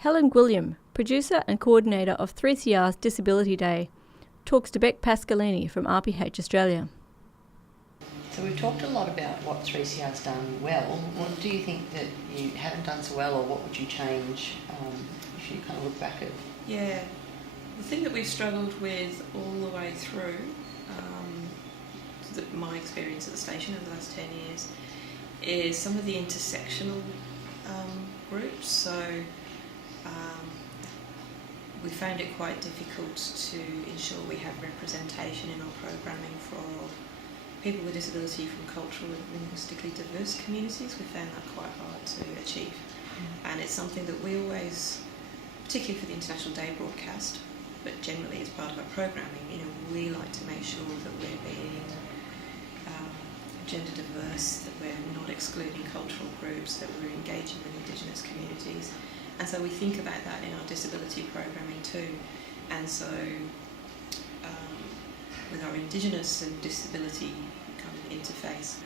Helen Gwilliam, producer and coordinator of 3CR's Disability Day, talks to Beck Pascalini from RPH Australia. So we've talked a lot about what 3CR's done well. What do you think that you haven't done so well, or what would you change if you kind of look back at? Yeah, the thing that we've struggled with all the way through, my experience at the station over the last 10 years, is some of the intersectional groups. So we found it quite difficult to ensure we have representation in our programming for people with disability from cultural and linguistically diverse communities. We found that quite hard to achieve. And it's something that we always, particularly for the International Day broadcast, but generally as part of our programming, we like to make sure that we're being gender diverse, that we're not excluding cultural groups, that we're engaging with Indigenous communities. And so we think about that in our disability programming too. And so with our Indigenous and disability kind of interface,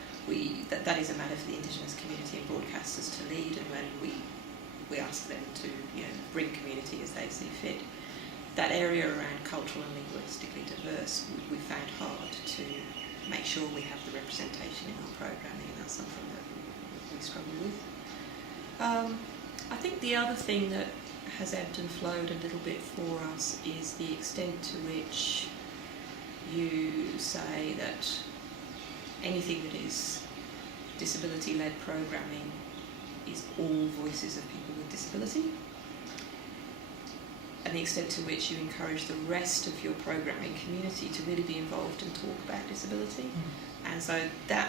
that is a matter for the Indigenous community and broadcasters to lead, and when we ask them to bring community as they see fit. That area around cultural and linguistically diverse, we found hard to make sure we have the representation in our programming, and that's something that we struggle with. I think the other thing that has ebbed and flowed a little bit for us is the extent to which you say that anything that is disability-led programming is all voices of people with disability, and the extent to which you encourage the rest of your programming community to really be involved and talk about disability. And so that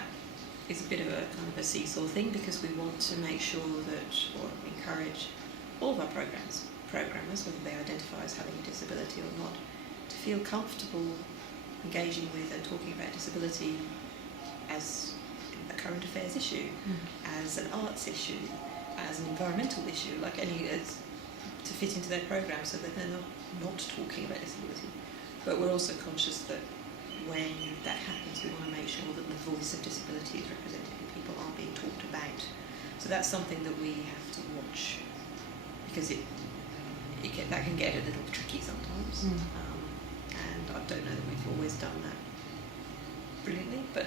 is a bit of a kind of a seesaw thing, because we want to make sure that, or encourage all of our programmers, whether they identify as having a disability or not, to feel comfortable engaging with and talking about disability as a current affairs issue, as an arts issue, as an environmental issue, to fit into their program, so that they're not talking about disability. But we're also conscious that when that happens, we want to make sure that the voice of disability is represented and people are being talked about. So that's something that we have to watch, because that can get a little tricky sometimes. And I don't know that we've always done that brilliantly, but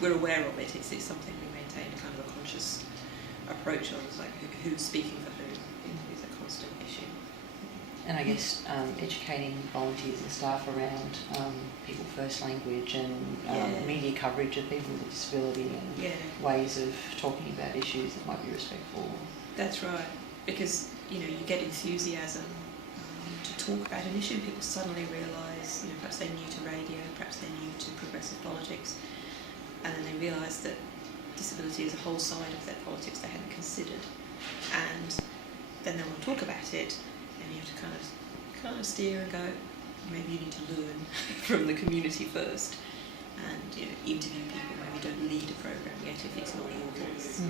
we're aware of it. It's something we maintain a kind of a conscious approach on. It's like who's speaking for who is a constant issue. And I guess educating volunteers and staff around people first language and media coverage of people with disability and ways of talking about issues that might be respectful. That's right, because you get enthusiasm to talk about an issue. People suddenly realise, perhaps they're new to radio, perhaps they're new to progressive politics, and then they realise that disability is a whole side of their politics they hadn't considered, and then they want to talk about it, and you have to kind of steer and go, maybe you need to learn from the community first, and interview people. Maybe don't lead a program yet if it's not your voice.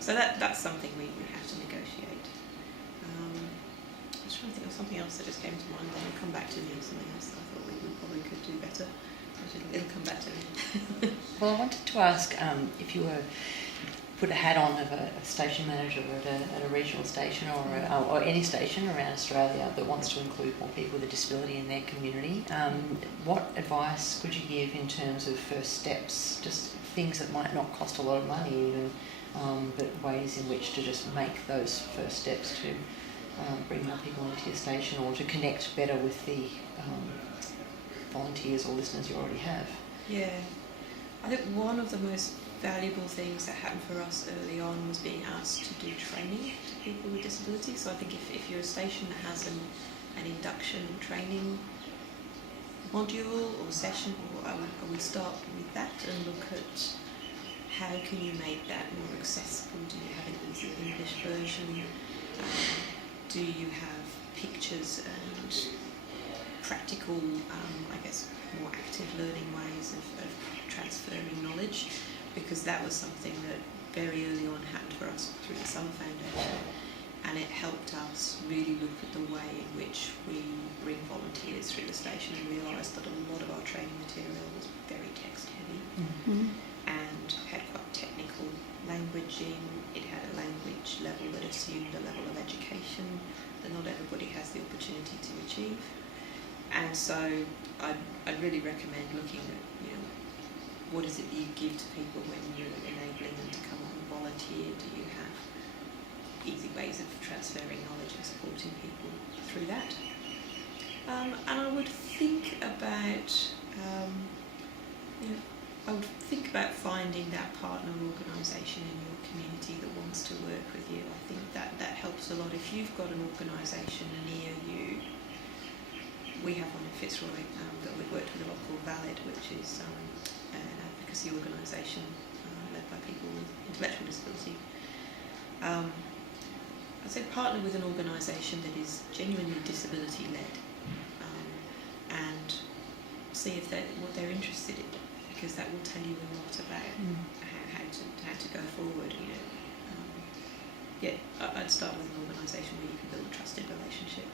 So that's something we have to negotiate. I was trying to think of something else that just came to mind, then it'll come back to me, or something else that I thought we probably could do better. It'll come back to me. Well, I wanted to ask if you were put a hat on of a station manager at a regional station or any station around Australia that wants to include more people with a disability in their community. What advice could you give in terms of first steps, just things that might not cost a lot of money even, but ways in which to just make those first steps to bring more people into your station, or to connect better with the volunteers or listeners you already have? Yeah, I think one of the most valuable things that happened for us early on was being asked to do training to people with disabilities. So I think if you're a station that has an induction training module or session, I would start with that and look at how can you make that more accessible. Do you have an easy English version? Do you have pictures and practical, more active learning ways of transferring knowledge? Because that was something that very early on happened for us through the Summer Foundation, and it helped us really look at the way in which we bring volunteers through the station and realised that a lot of our training material was very text heavy and had quite technical languaging. It had a language level that assumed a level of education that not everybody has the opportunity to achieve. And so I'd really recommend looking at, what is it that you give to people when you're enabling them to come on and volunteer? Do you have easy ways of transferring knowledge and supporting people through that? And I would think about, finding that partner organisation in your community that wants to work with you. I think that helps a lot. If you've got an organisation near you, we have one in Fitzroy that we've worked with a lot called Valid, which is an advocacy organisation led by people with intellectual disability. I'd say partner with an organisation that is genuinely disability-led and see if what they're interested in, because that will tell you a lot about how to go forward. I'd start with an organisation where you can build a trusted relationship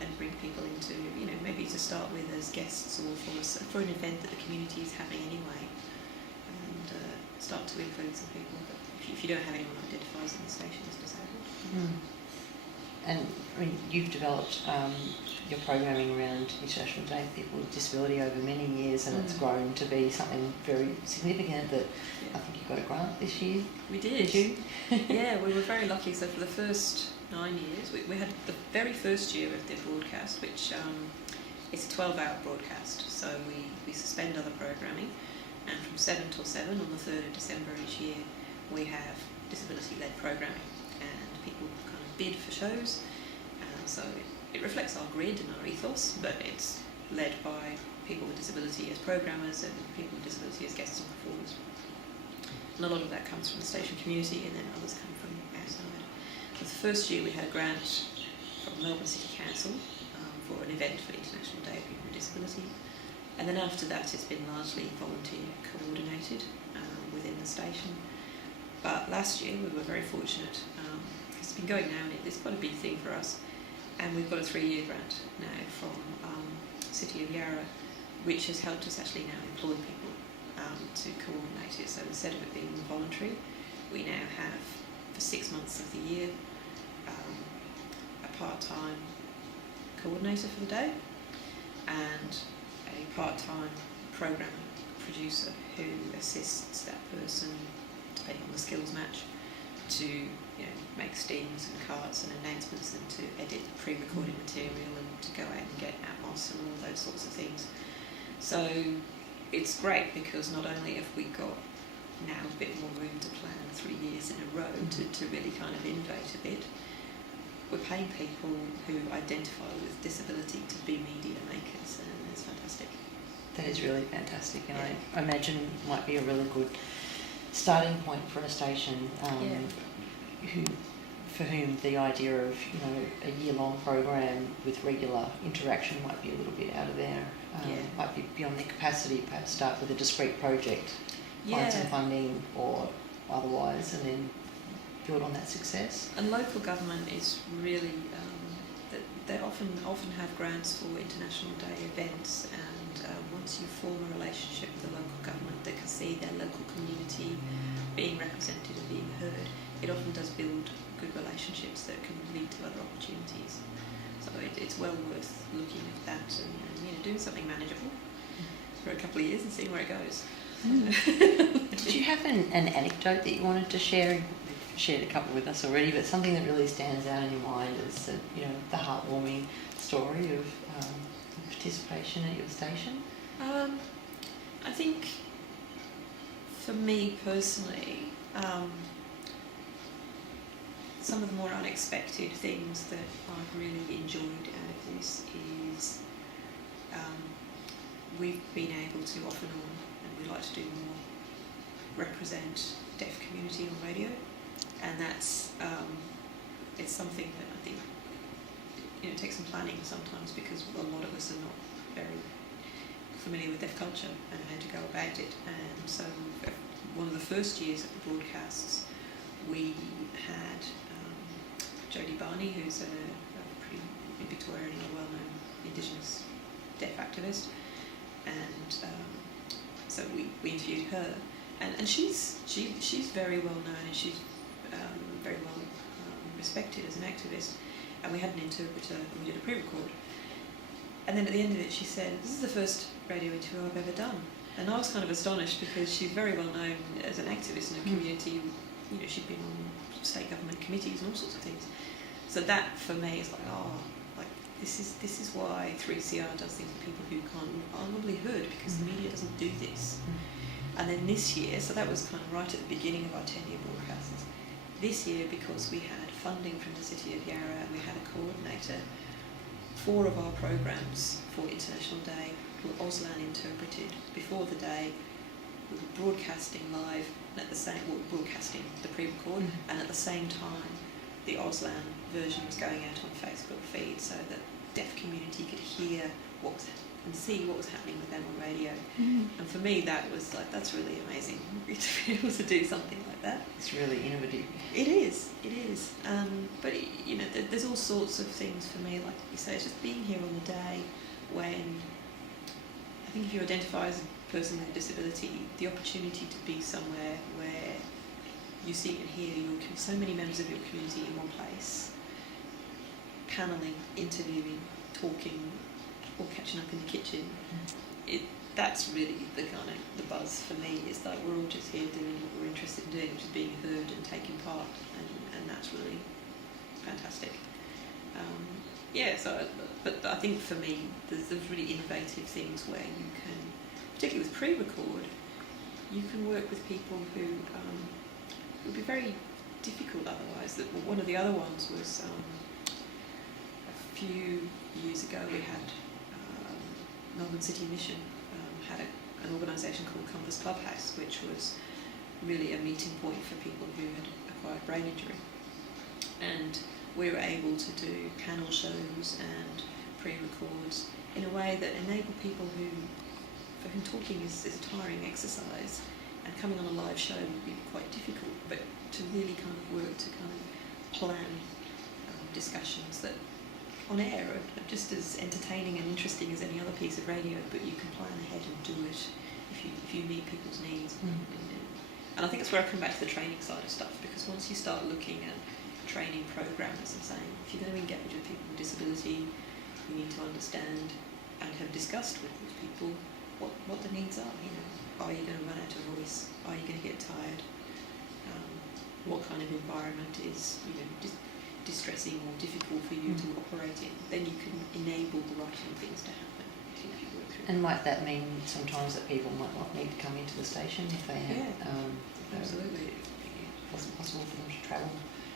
and bring people into, maybe to start with as guests or for an event that the community is having anyway, and start to include some people. But if you don't have anyone who identifies in the station as disabled. And you've developed your programming around International Day of People with Disability over many years, and it's grown to be something very significant that I think you got a grant this year. We did. Did you? Yeah, we were very lucky. So for the first 9 years, we had the very first year of the broadcast, which is a 12-hour broadcast. So we suspend other programming, and from 7 till 7 on the 3rd of December each year, we have disability-led programming, and people kind of bid for shows. So it reflects our grid and our ethos, but it's led by people with disability as programmers and people with disability as guests and performers. And a lot of that comes from the station community, and then others come from outside. So the first year we had a grant from Melbourne City Council for an event for International Day of People with Disability. And then after that it's been largely volunteer coordinated within the station. But last year we were very fortunate. It's been going now, and it's quite a big thing for us. And we've got a 3-year grant now from City of Yarra, which has helped us actually now employ people to coordinate it. So instead of it being voluntary, we now have, for 6 months of the year, a part-time coordinator for the day and a part-time programmer producer who assists that person, depending on the skills match, to make stings and cards and announcements, and to edit pre-recorded material, and to go out and get Atmos and all those sorts of things. So it's great because not only have we got now a bit more room to plan 3 years in a row to really kind of innovate a bit, we're paying people who identify with disability to be media makers, and it's fantastic. That is really fantastic, and I imagine might be a really good starting point for a station for whom the idea of a year-long program with regular interaction might be a little bit out of there, might be beyond their capacity. Perhaps start with a discrete project, find some funding or otherwise, and then build on that success. And local government is really they often have grants for International Day events, and once you form a relationship with the local government that can see their local community being represented and being heard, it often does build good relationships that can lead to other opportunities. So it's well worth looking at that and doing something manageable for a couple of years and seeing where it goes. Did you have an anecdote that you wanted to share? You've shared a couple with us already, but something that really stands out in your mind is the heartwarming story of participation at your station? I think for me personally, some of the more unexpected things that I've really enjoyed out of this is we've been able to often, and we like to do more, represent deaf community on radio, and that's it's something that I think it takes some planning sometimes, because a lot of us are not very familiar with deaf culture and how to go about it. And so one of the first years of the broadcasts, we had Jodie Barney, who's a pretty in Victoria and a well-known Indigenous deaf activist, and so we interviewed her, and she's very well known, and she's very well respected as an activist, and we had an interpreter and we did a pre-record. And then at the end of it she said, "This is the first radio interview I've ever done." And I was kind of astonished because she's very well known as an activist in her community. You know, she'd been on state government committees and all sorts of things. So that for me is like, this is why 3CR does things with people who aren't normally heard, because the media doesn't do this. And then this year, so that was kind of right at the beginning of our 10-year broadcasts. This year, because we had funding from the City of Yarra and we had a coordinator, 4 of our programs for International Day were Auslan interpreted before the day. We were broadcasting live, and broadcasting the pre-record, and at the same time the Auslan version was going out on Facebook feed so that deaf community could hear and see what was happening with them on radio. And for me that was like, that's really amazing to be able to do something like that. It's really innovative. It is. But you know, there's all sorts of things for me, like you say, it's just being here on the day when, I think if you identify as a person with a disability, the opportunity to be somewhere where you see and hear so many members of your community in one place, panelling, interviewing, talking, or catching up in the kitchen. That's really the kind of the buzz for me. Is like we're all just here doing what we're interested in doing, which is being heard and taking part, and that's really fantastic. But I think for me, there's really innovative things where you can, particularly with pre-record, you can work with people who it would be very difficult otherwise. One of the other ones was a few years ago we had Melbourne City Mission had an organisation called Compass Clubhouse, which was really a meeting point for people who had acquired brain injury. And we were able to do panel shows and pre-records in a way that enabled people for whom talking is a tiring exercise, and coming on a live show would be quite difficult, but to really kind of work to kind of plan discussions that on air are just as entertaining and interesting as any other piece of radio, but you can plan ahead and do it if you meet people's needs. And I think that's where I come back to the training side of stuff, because once you start looking at training programs and saying, if you're going to engage with people with disability, you need to understand and have discussed with these people what the needs are. You know, are you going to run out of voice? Are you going to get tired? What kind of environment is distressing or difficult for you to operate in? Then you can enable the right things to happen if you work through. And might that mean sometimes that people might not need to come into the station if they have, absolutely. It wasn't possible for them to travel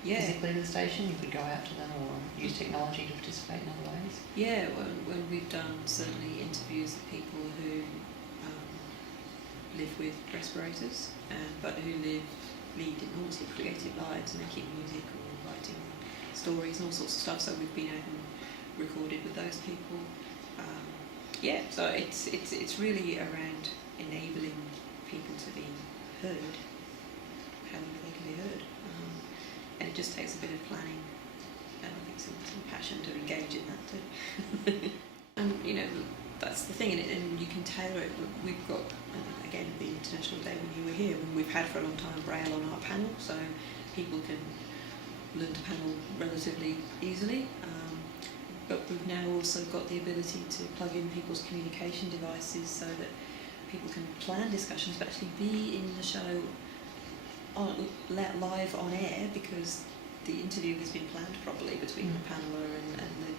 physically to the station? You could go out to them or use technology to participate in other ways? Yeah, when we've done certainly interviews of people who live with respirators, but who lead enormously creative lives, making music or writing stories and all sorts of stuff. So we've been out and recorded with those people. So it's really around enabling people to be heard, however they can be heard, and it just takes a bit of planning and I think some passion to engage in that too. And that's the thing, and you can tailor it. We've got, again, the International Day when you were here, when we've had for a long time braille on our panel, so people can learn to panel relatively easily. But we've now also got the ability to plug in people's communication devices so that people can plan discussions but actually be in the show live on air, because the interview has been planned properly between the paneller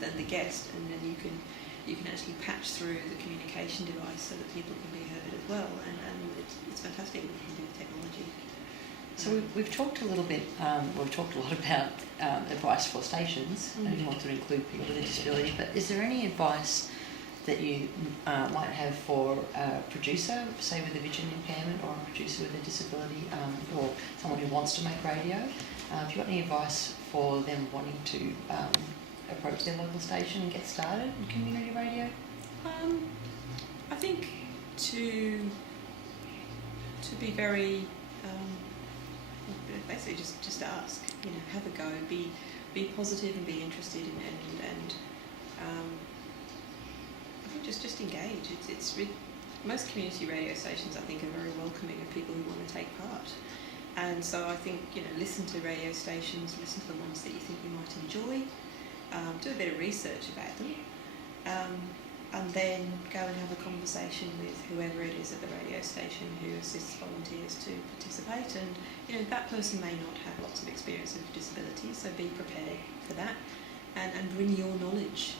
and the guest, and then you can actually patch through the communication device so that people can be heard as well, and it's fantastic what you can do with technology. So we've talked a little bit, we've talked a lot about advice for stations, and you want to include people with a disability, but is there any advice that you might have for a producer, say with a vision impairment, or a producer with a disability, or someone who wants to make radio? Have you got any advice for them wanting to approach their local station and get started in community radio? I think to be very basically just ask, have a go, be positive and be interested and I think just engage. It's most community radio stations, I think, are very welcoming of people who want to take part, And so I think, listen to radio stations, listen to the ones that you think you might enjoy, do a bit of research about them, and then go and have a conversation with whoever it is at the radio station who assists volunteers to participate. And that person may not have lots of experience of disability, so be prepared for that, and bring your knowledge.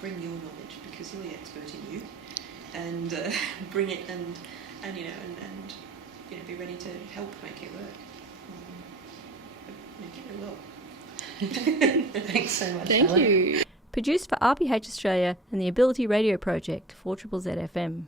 Bring your knowledge, because you're the expert in you, and bring it and be ready to help make it work. Make it well. Thanks so much. Thank Helen. you. Produced for RPH Australia and the Ability Radio Project, 4ZZZ FM.